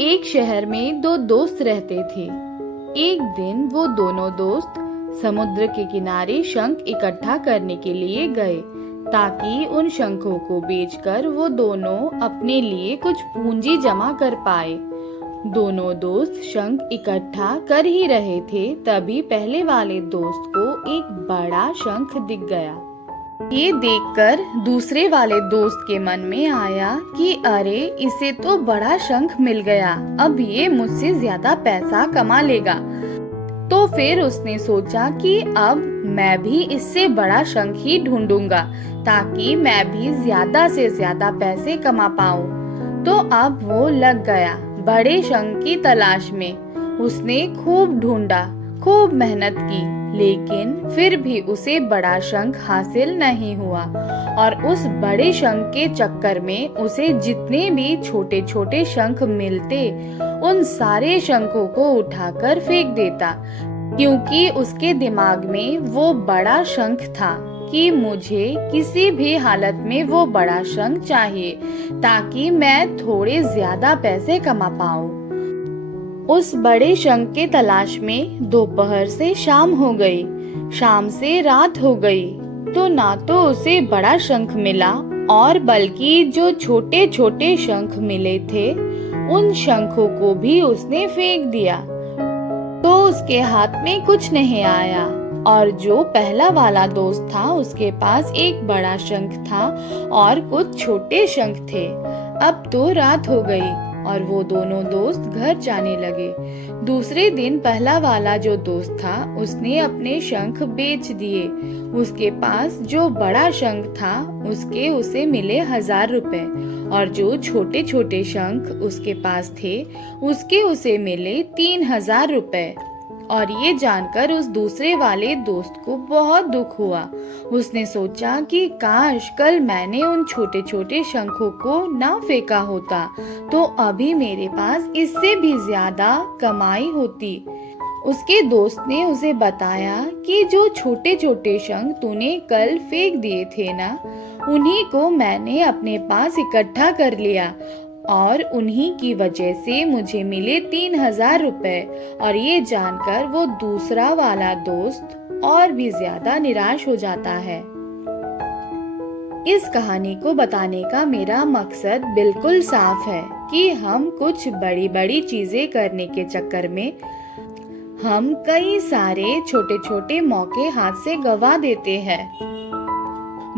एक शहर में दो दोस्त रहते थे। एक दिन वो दोनों दोस्त समुद्र के किनारे शंख इकट्ठा करने के लिए गए ताकि उन शंखों को बेचकर वो दोनों अपने लिए कुछ पूंजी जमा कर पाए। दोनों दोस्त शंख इकट्ठा कर ही रहे थे, तभी पहले वाले दोस्त को एक बड़ा शंख दिख गया। ये देखकर दूसरे वाले दोस्त के मन में आया कि अरे, इसे तो बड़ा शंख मिल गया, अब ये मुझसे ज्यादा पैसा कमा लेगा। तो फिर उसने सोचा कि अब मैं भी इससे बड़ा शंख ही ढूंढूंगा ताकि मैं भी ज्यादा से ज्यादा पैसे कमा पाऊं। तो अब वो लग गया बड़े शंख की तलाश में। उसने खूब ढूंढा, खूब मेहनत की, लेकिन फिर भी उसे बड़ा शंख हासिल नहीं हुआ। और उस बड़े शंख के चक्कर में उसे जितने भी छोटे छोटे शंख मिलते, उन सारे शंखों को उठाकर फेंक देता, क्योंकि उसके दिमाग में वो बड़ा शंख था कि मुझे किसी भी हालत में वो बड़ा शंख चाहिए ताकि मैं थोड़े ज्यादा पैसे कमा पाऊं। उस बड़े शंख के तलाश में दोपहर से शाम हो गई, शाम से रात हो गई, तो ना तो उसे बड़ा शंख मिला और बल्कि जो छोटे छोटे शंख मिले थे, उन शंखों को भी उसने फेंक दिया। तो उसके हाथ में कुछ नहीं आया। और जो पहला वाला दोस्त था, उसके पास एक बड़ा शंख था और कुछ छोटे शंख थे। अब तो रात हो गई और वो दोनों दोस्त घर जाने लगे। दूसरे दिन पहला वाला जो दोस्त था, उसने अपने शंख बेच दिए। उसके पास जो बड़ा शंख था, उसे मिले 1000 रुपए, और जो छोटे छोटे शंख उसके पास थे, उसे मिले 3000 रुपए। और ये जानकर उस दूसरे वाले दोस्त को बहुत दुख हुआ। उसने सोचा कि काश कल मैंने उन छोटे छोटे शंखों को ना फेंका होता, तो अभी मेरे पास इससे भी ज्यादा कमाई होती। उसके दोस्त ने उसे बताया कि जो छोटे छोटे शंख तूने कल फेंक दिए थे ना, उन्हीं को मैंने अपने पास इकट्ठा कर लिया और उन्हीं की वजह से मुझे मिले 3000 रुपए। और ये जानकर वो दूसरा वाला दोस्त और भी ज्यादा निराश हो जाता है। इस कहानी को बताने का मेरा मकसद बिल्कुल साफ है कि हम कुछ बड़ी बड़ी चीजें करने के चक्कर में हम कई सारे छोटे छोटे मौके हाथ से गवा देते हैं।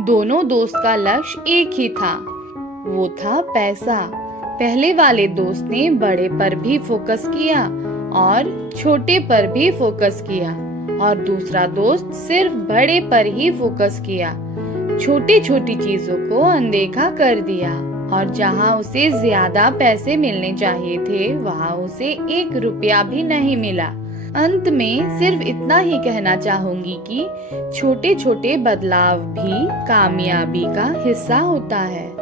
दोनों दोस्त का लक्ष्य एक ही था, वो था पैसा। पहले वाले दोस्त ने बड़े पर भी फोकस किया और छोटे पर भी फोकस किया, और दूसरा दोस्त सिर्फ बड़े पर ही फोकस किया। छोटी छोटी चीजों को अनदेखा कर दिया, और जहां उसे ज्यादा पैसे मिलने चाहिए थे, वहां उसे 1 रुपया भी नहीं मिला। अंत में सिर्फ इतना ही कहना चाहूंगी कि छोटे छोटे बदलाव भी कामयाबी का हिस्सा होता है।